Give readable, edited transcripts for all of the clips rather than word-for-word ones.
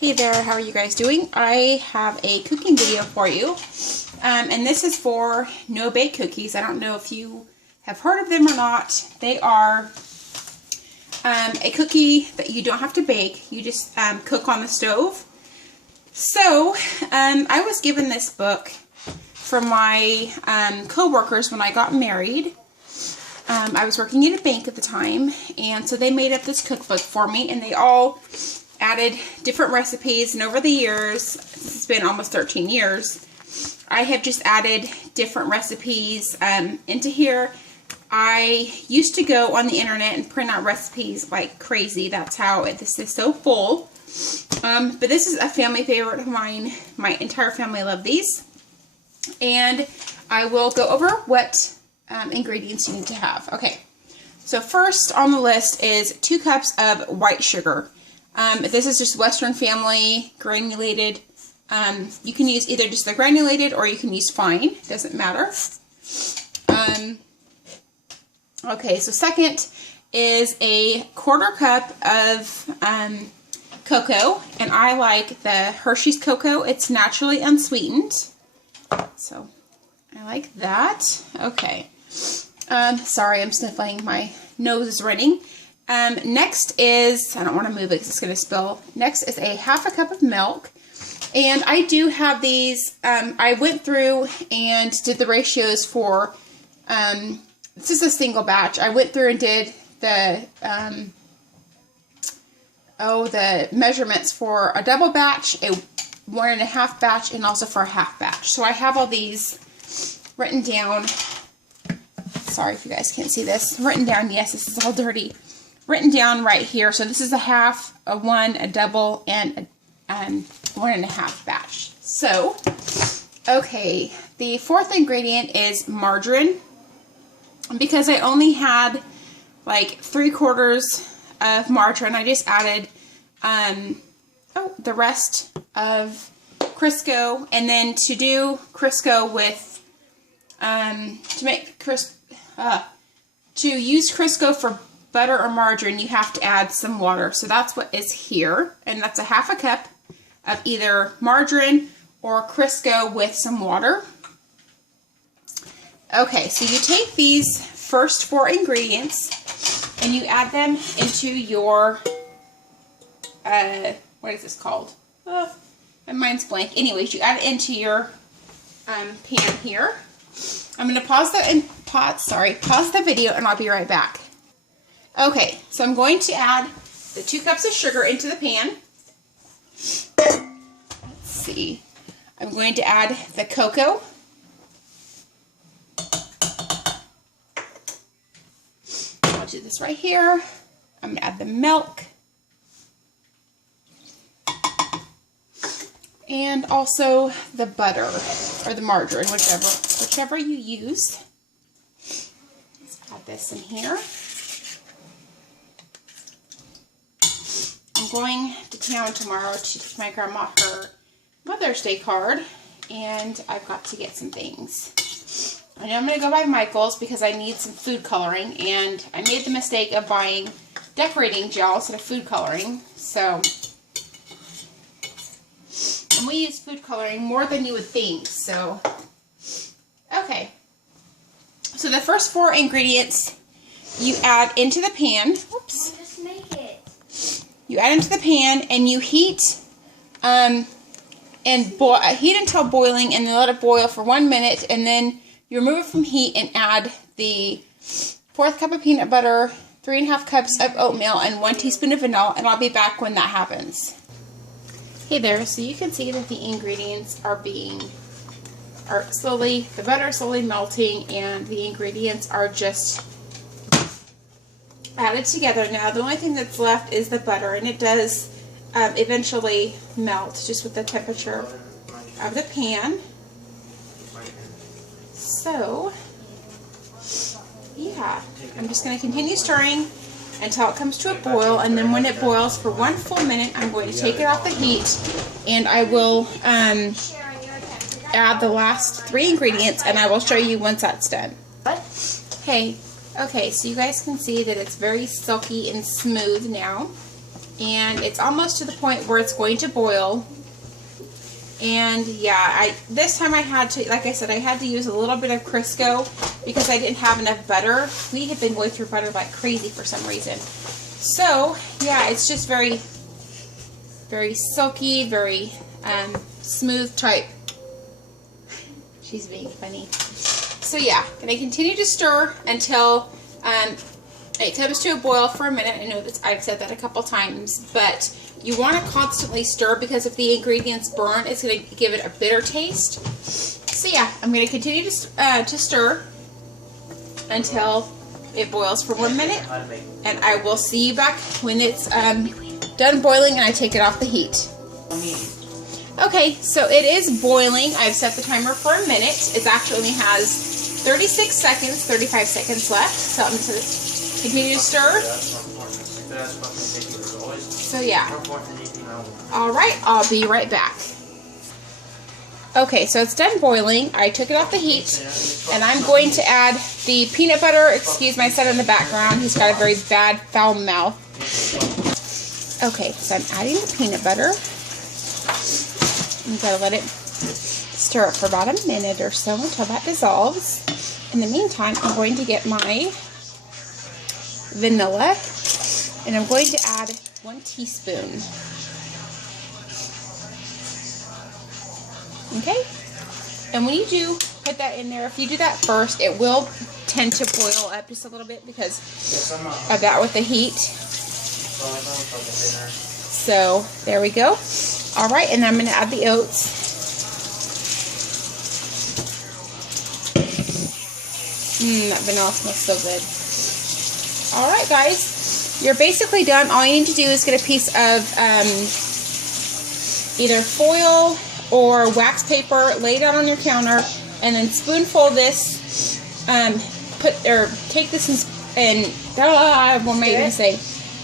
Hey there, how are you guys doing? I have a cooking video for you, and this is for no-bake cookies. I don't know if you have heard of them or not. They are a cookie that you don't have to bake. You just cook on the stove. So, I was given this book from my co-workers when I got married. I was working at a bank at the time, and so they made up this cookbook for me, and they all added different recipes, and over the years, it's been almost 13 years, I have just added different recipes into here. I used to go on the internet and print out recipes like crazy. That's how this is so full. But this is a family favorite of mine. My entire family love these. And I will go over what ingredients you need to have. Okay, so first on the list is 2 cups of white sugar. This is just Western Family granulated. You can use either just the granulated or you can use fine. Doesn't matter. Okay, so second is a 1/4 cup of cocoa. And I like the Hershey's cocoa. It's naturally unsweetened. So I like that. Okay. Sorry, I'm sniffling. My nose is running. Next is, I don't want to move it because it's going to spill. Next is a 1/2 cup of milk. And I do have these, I went through and did the ratios for, this is a single batch. I went through and did the, the measurements for a double batch, a 1.5 batch, and also for a 1/2 batch. So I have all these written down. Sorry if you guys can't see this. Written down, yes, this is all dirty. Written down right here. So this is a 1/2, a 1, a double, and a 1.5 batch. So, okay, the 4th ingredient is margarine. Because I only had like 3/4 of margarine, I just added the rest of Crisco. And then to do Crisco with to use Crisco for butter or margarine, you have to add some water. So that's what is here. And that's a 1/2 cup of either margarine or Crisco with some water. Okay, so you take these first 4 ingredients and you add them into your, what is this called? My mind's blank. Anyways, you add it into your pan here. I'm going to pause the video and I'll be right back. Okay, so I'm going to add the 2 cups of sugar into the pan. Let's see. I'm going to add the cocoa. I'll do this right here. I'm going to add the milk. And also the butter, or the margarine, whichever you use. Let's add this in here. I'm going to town tomorrow to take my grandma her Mother's Day card, and I've got to get some things. I know I'm going to go by Michael's because I need some food coloring, and I made the mistake of buying decorating gel instead of food coloring, so, and we use food coloring more than you would think, so, okay. So the first 4 ingredients you add into the pan. Whoops. Just make it. You add into the pan and you heat heat until boiling, and then let it boil for 1 minute, and then you remove it from heat and add the 4th cup of peanut butter, 3.5 cups of oatmeal, and 1 teaspoon of vanilla, and I'll be back when that happens. Hey there, so you can see that the ingredients the butter is slowly melting, and the ingredients are just added together. Now the only thing that's left is the butter, and it does eventually melt just with the temperature of the pan. So yeah, I'm just going to continue stirring until it comes to a boil, and then when it boils for 1 full minute, I'm going to take it off the heat, and I will add the last 3 ingredients, and I will show you once that's done. Hey, okay, so you guys can see that it's very silky and smooth now. and it's almost to the point where it's going to boil. And yeah, this time I had to, like I said, I had to use a little bit of Crisco because I didn't have enough butter. We have been going through butter like crazy for some reason. So yeah, it's just very, very silky, very smooth type. She's being funny. So yeah, gonna continue to stir until it comes to a boil for a minute. I know that I've said that a couple times, but you want to constantly stir because if the ingredients burn, it's going to give it a bitter taste. So yeah, I'm going to continue to stir until it boils for 1 minute, and I will see you back when it's done boiling and I take it off the heat. Okay, so it is boiling. I've set the timer for a minute. It actually only has 36 seconds, 35 seconds left, so I'm going to continue to stir. So yeah. Alright, I'll be right back. Okay, so it's done boiling. I took it off the heat, and I'm going to add the peanut butter. Excuse my son in the background. He's got a very bad, foul mouth. Okay, so I'm adding the peanut butter. I'm going to let it stir it for about a minute or so until that dissolves. In the meantime, I'm going to get my vanilla, and I'm going to add 1 teaspoon. Okay? And when you do put that in there, if you do that first, it will tend to boil up just a little bit because of that with the heat. So, there we go. Alright, and I'm going to add the oats. That vanilla smells so good. Alright, guys. You're basically done. All you need to do is get a piece of either foil or wax paper, lay it out on your counter, and then spoonful this, take this and what am I going to say?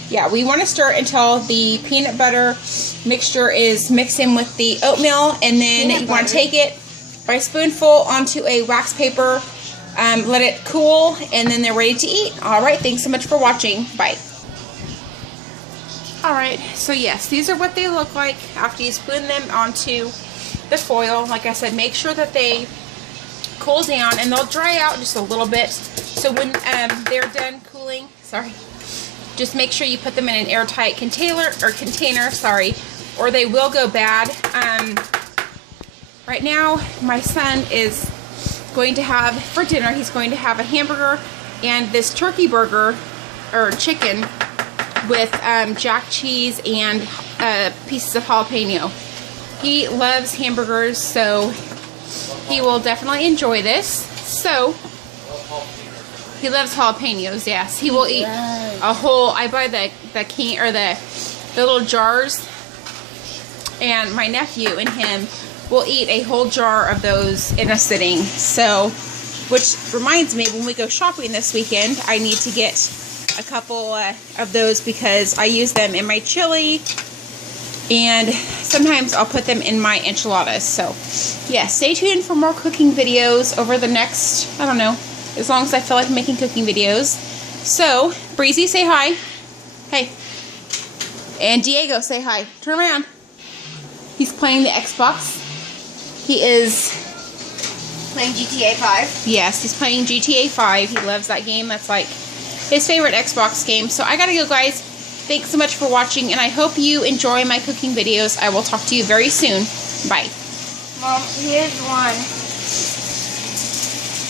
Yeah, we want to stir it until the peanut butter mixture is mixed in with the oatmeal, and then you want to take it by spoonful onto a wax paper, let it cool, and then they're ready to eat. Alright, thanks so much for watching. Bye. Alright, so yes, these are what they look like after you spoon them onto the foil. Like I said, make sure that they cool down, and they'll dry out just a little bit. So when they're done cooling, just make sure you put them in an airtight container, or they will go bad. Right now, my son is going to have, for dinner, he's going to have a hamburger and this turkey burger, or chicken, with jack cheese and pieces of jalapeno. He loves hamburgers, so he will definitely enjoy this. So, he loves jalapenos, yes. He will eat a whole, I buy the can, or the little jars, and my nephew and him will eat a whole jar of those in a sitting. So, which reminds me, when we go shopping this weekend, I need to get a couple of those because I use them in my chili, and sometimes I'll put them in my enchiladas. So, yeah, stay tuned for more cooking videos over the next, I don't know, as long as I feel like making cooking videos. So, Breezy, say hi. Hey. And Diego, say hi. Turn around. He's playing the Xbox. He is playing GTA 5. Yes, he's playing GTA 5. He loves that game. That's like his favorite Xbox game. So I gotta go, guys. Thanks so much for watching, and I hope you enjoy my cooking videos. I will talk to you very soon. Bye. Mom, here's one.